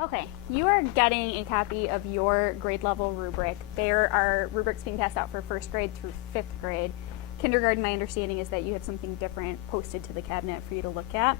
Okay, you are getting a copy of your grade level rubric. There are rubrics being passed out for first grade through fifth grade. Kindergarten, my understanding is that you have something different posted to the cabinet for you to look at.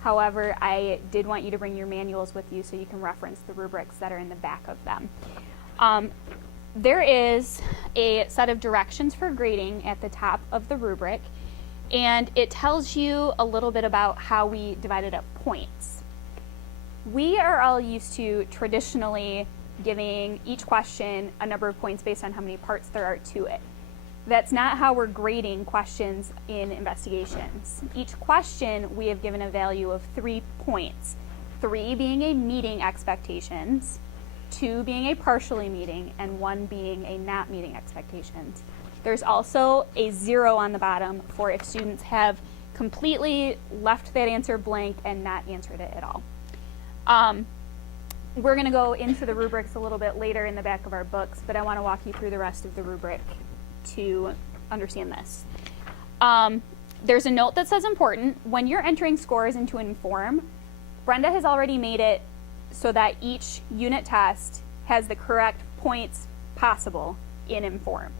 However, I did want you to bring your manuals with you so you can reference the rubrics that are in the back of them. There is a set of directions for grading at the top of the rubric, and it tells you a little bit about how we divided up points. We are all used to traditionally giving each question a number of points based on how many parts there are to it. That's not how we're grading questions in investigations. Each question we have given a value of 3 points, 3 being a meeting expectations, 2 being a partially meeting, and 1 being a not meeting expectations. There's also a 0 on the bottom for if students have completely left that answer blank and not answered it at all. We're going to go into the rubrics a little bit later in the back of our books, but I want to walk you through the rest of the rubric to understand this. There's a note that says important. When you're entering scores into Inform, Brenda has already made it so that each unit test has the correct points possible in Inform.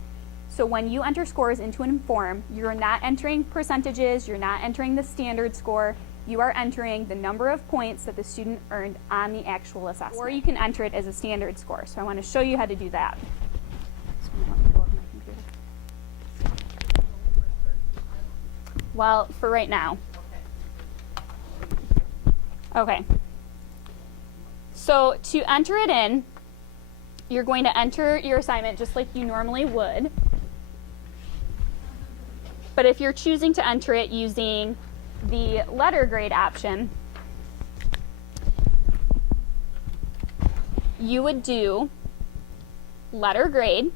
So when you enter scores into an Inform, you're not entering percentages, you're not entering the standard score, you are entering the number of points that the student earned on the actual assessment. Or you can enter it as a standard score. So I want to show you how to do that. Well, for right now. Okay. So to enter it in, you're going to enter your assignment just like you normally would. But if you're choosing to enter it using the letter grade option, you would do letter grade.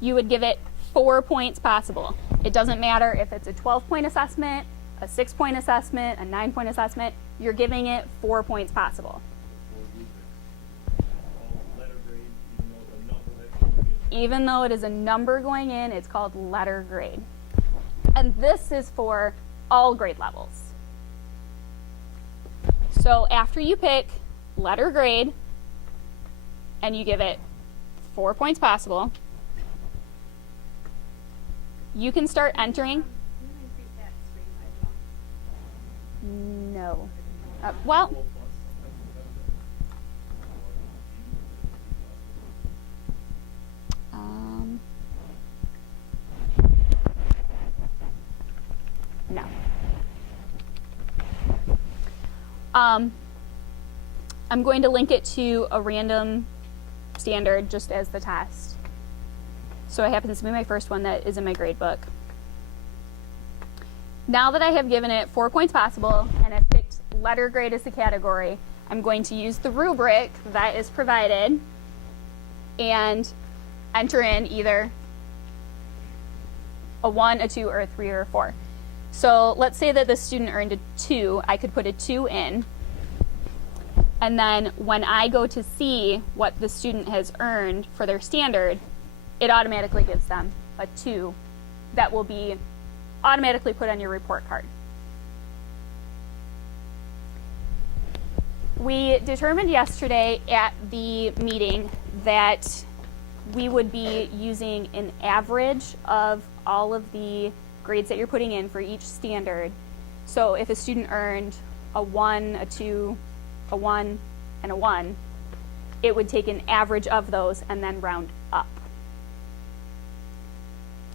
You would give it 4 points possible. It doesn't matter if it's a 12-point assessment, a 6-point assessment, a 9-point assessment, you're giving it 4 points possible. Even though it is a number going in, it's called letter grade. And this is for all grade levels. So after you pick letter grade and you give it 4 points possible, you can start entering. No. Well, no. I'm going to link it to a random standard just as the test. So it happens to be my first one that is in my grade book. Now that I have given it 4 points possible and I've picked letter grade as the category, I'm going to use the rubric that is provided and enter in either a 1, a 2, or a 3, or a 4. So let's say that the student earned a 2, I could put a 2 in. And then when I go to see what the student has earned for their standard, it automatically gives them a 2 that will be automatically put on your report card. We determined yesterday at the meeting that we would be using an average of all of the grades that you're putting in for each standard. So if a student earned a 1, a 2, a 1, and a 1, it would take an average of those and then round up.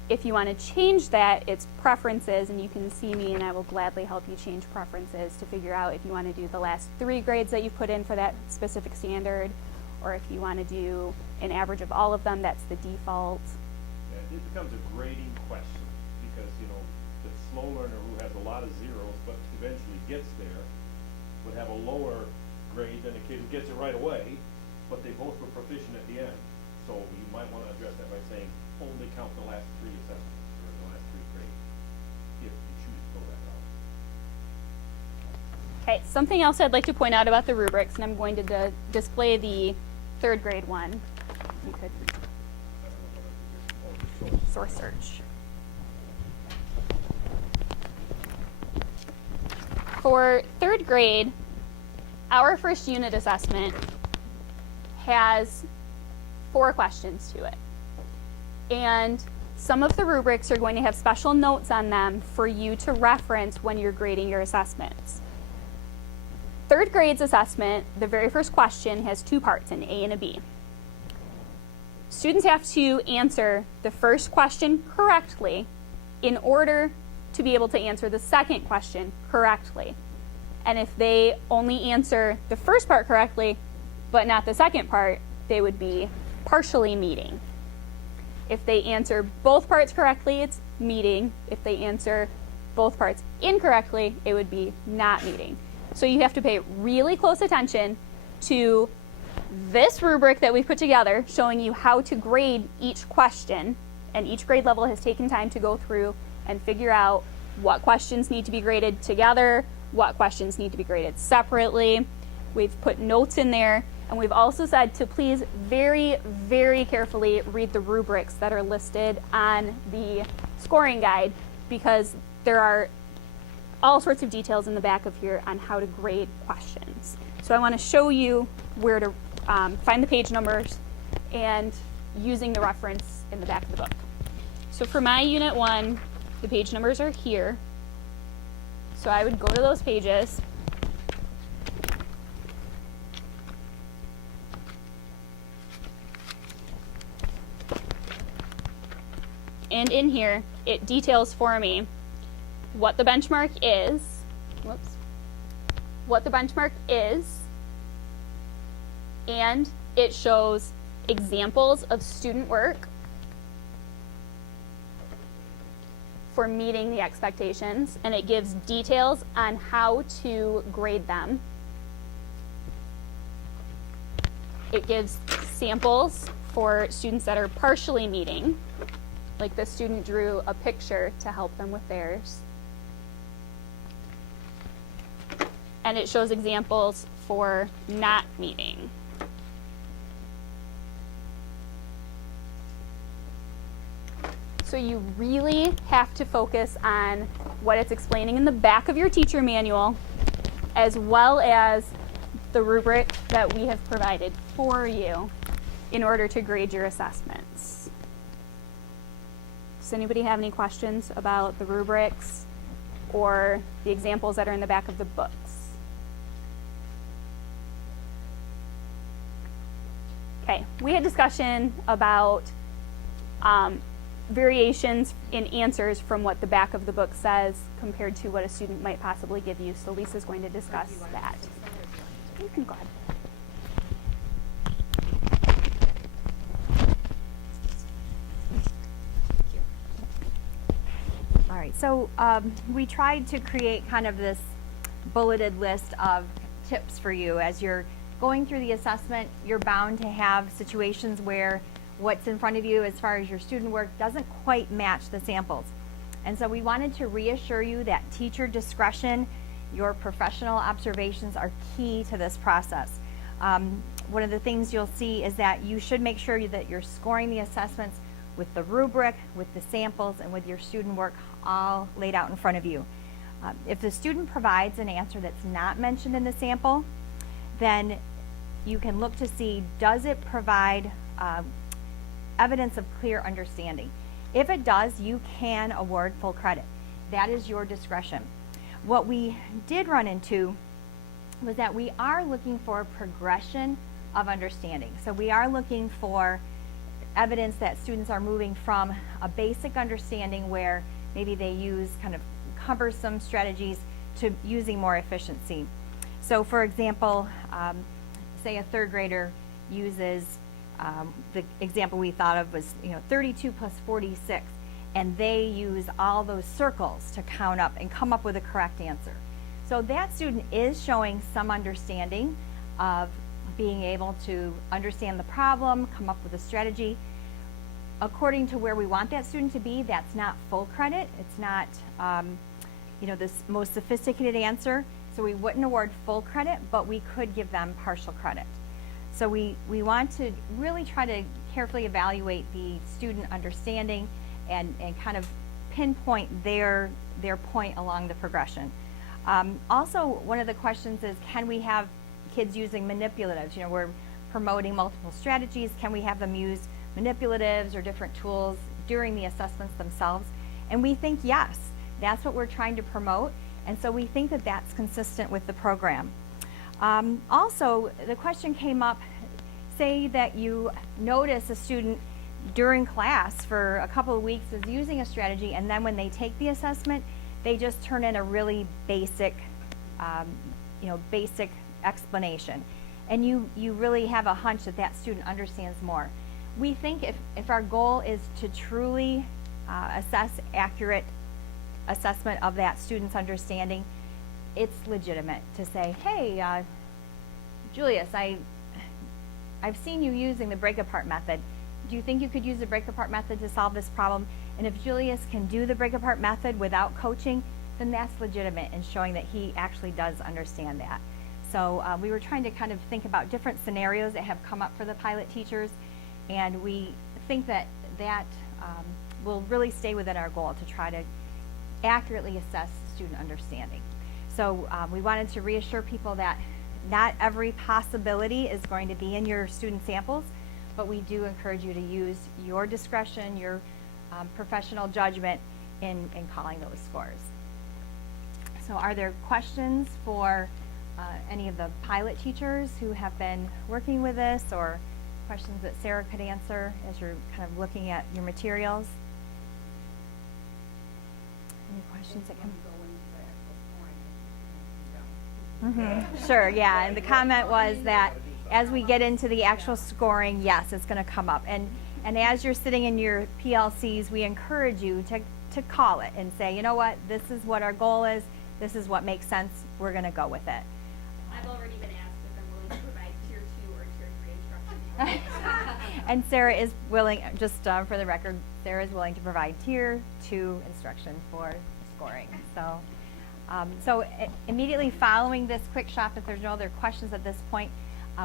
If you want to change that, it's preferences, and you can see me and I will gladly help you change preferences to figure out if you want to do the last 3 grades that you put in for that specific standard, or if you want to do an average of all of them, that's the default. Yeah, it becomes a grading question because, you know, the slow learner who has a lot of zeros but eventually gets there would have a lower grade than a kid who gets it right away, but they both were proficient at the end. So you might want to address that by saying only count the last 3 assessments or the last 3 grades if you choose to go that route. Okay, something else I'd like to point out about the rubrics, and I'm going to display the 3rd grade one. You could source search. For third grade, our first unit assessment has 4 questions to it. And some of the rubrics are going to have special notes on them for you to reference when you're grading your assessments. Third grade's assessment, the very first question has 2 parts, an A and a B. Students have to answer the first question correctly in order to be able to answer the second question correctly. And if they only answer the first part correctly, but not the second part, they would be partially meeting. If they answer both parts correctly, it's meeting. If they answer both parts incorrectly, it would be not meeting. So you have to pay really close attention to this rubric that we've put together, showing you how to grade each question, and each grade level has taken time to go through and figure out what questions need to be graded together, what questions need to be graded separately. We've put notes in there, and we've also said to please very, very carefully read the rubrics that are listed on the scoring guide, because there are all sorts of details in the back of here on how to grade questions. So I want to show you where to find the page numbers and using the reference in the back of the book. So for my Unit 1, the page numbers are here. So I would go to those pages. And in here, it details for me what the benchmark is, and it shows examples of student work for meeting the expectations, and it gives details on how to grade them. It gives samples for students that are partially meeting, like the student drew a picture to help them with theirs. And it shows examples for not meeting. So you really have to focus on what it's explaining in the back of your teacher manual, as well as the rubric that we have provided for you in order to grade your assessments. Does anybody have any questions about the rubrics or the examples that are in the back of the books? Okay, we had discussion about variations in answers from what the back of the book says compared to what a student might possibly give you. So Lisa's going to discuss that. You can go ahead. All right, so we tried to create kind of this bulleted list of tips for you. As you're going through the assessment, you're bound to have situations where what's in front of you as far as your student work doesn't quite match the samples. And so we wanted to reassure you that teacher discretion, your professional observations are key to this process. One of the things you'll see is that you should make sure that you're scoring the assessments with the rubric, with the samples, and with your student work all laid out in front of you. If the student provides an answer that's not mentioned in the sample, then you can look to see, does it provide evidence of clear understanding? If it does, you can award full credit. That is your discretion. What we did run into was that we are looking for progression of understanding. So we are looking for evidence that students are moving from a basic understanding where maybe they use kind of cumbersome strategies to using more efficiency. So for example, say a third grader uses, the example we thought of was 32 plus 46, and they use all those circles to count up and come up with a correct answer. So that student is showing some understanding of being able to understand the problem, come up with a strategy. According to where we want that student to be, that's not full credit. It's not this most sophisticated answer. So we wouldn't award full credit, but we could give them partial credit. So we want to really try to carefully evaluate the student understanding and kind of pinpoint their point along the progression. Also, one of the questions is, can we have kids using manipulatives? You know, we're promoting multiple strategies. Can we have them use manipulatives or different tools during the assessments themselves? And we think yes, that's what we're trying to promote. And so we think that that's consistent with the program. Also, the question came up, say that you notice a student during class for a couple of weeks is using a strategy, and then when they take the assessment, they just turn in a really basic, basic explanation. And you really have a hunch that that student understands more. We think if our goal is to truly assess accurate assessment of that student's understanding, it's legitimate to say, hey, Julius, I've seen you using the break-apart method. Do you think you could use the break-apart method to solve this problem? And if Julius can do the break-apart method without coaching, then that's legitimate in showing that he actually does understand that. So we were trying to kind of think about different scenarios that have come up for the pilot teachers, and we think that will really stay within our goal to try to accurately assess student understanding. So we wanted to reassure people that not every possibility is going to be in your student samples, but we do encourage you to use your discretion, your professional judgment in calling those scores. So are there questions for any of the pilot teachers who have been working with this, or questions that Sarah could answer as you're kind of looking at your materials? Any questions that come? Sure, yeah, and the comment was that as we get into the actual scoring, yes, it's going to come up. And as you're sitting in your PLCs, we encourage you to call it and say, you know what, this is what our goal is, this is what makes sense, we're going to go with it. I've already been asked if I'm willing to provide tier 2 or tier 3 instruction. And Sarah is willing, just for the record, Sarah is willing to provide tier 2 instruction for scoring. So immediately following this quick shop, if there's no other questions at this point,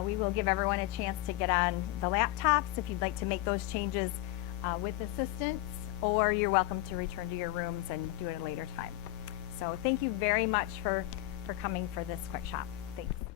we will give everyone a chance to get on the laptops if you'd like to make those changes with assistance, or you're welcome to return to your rooms and do it at a later time. So thank you very much for coming for this quick shop. Thanks.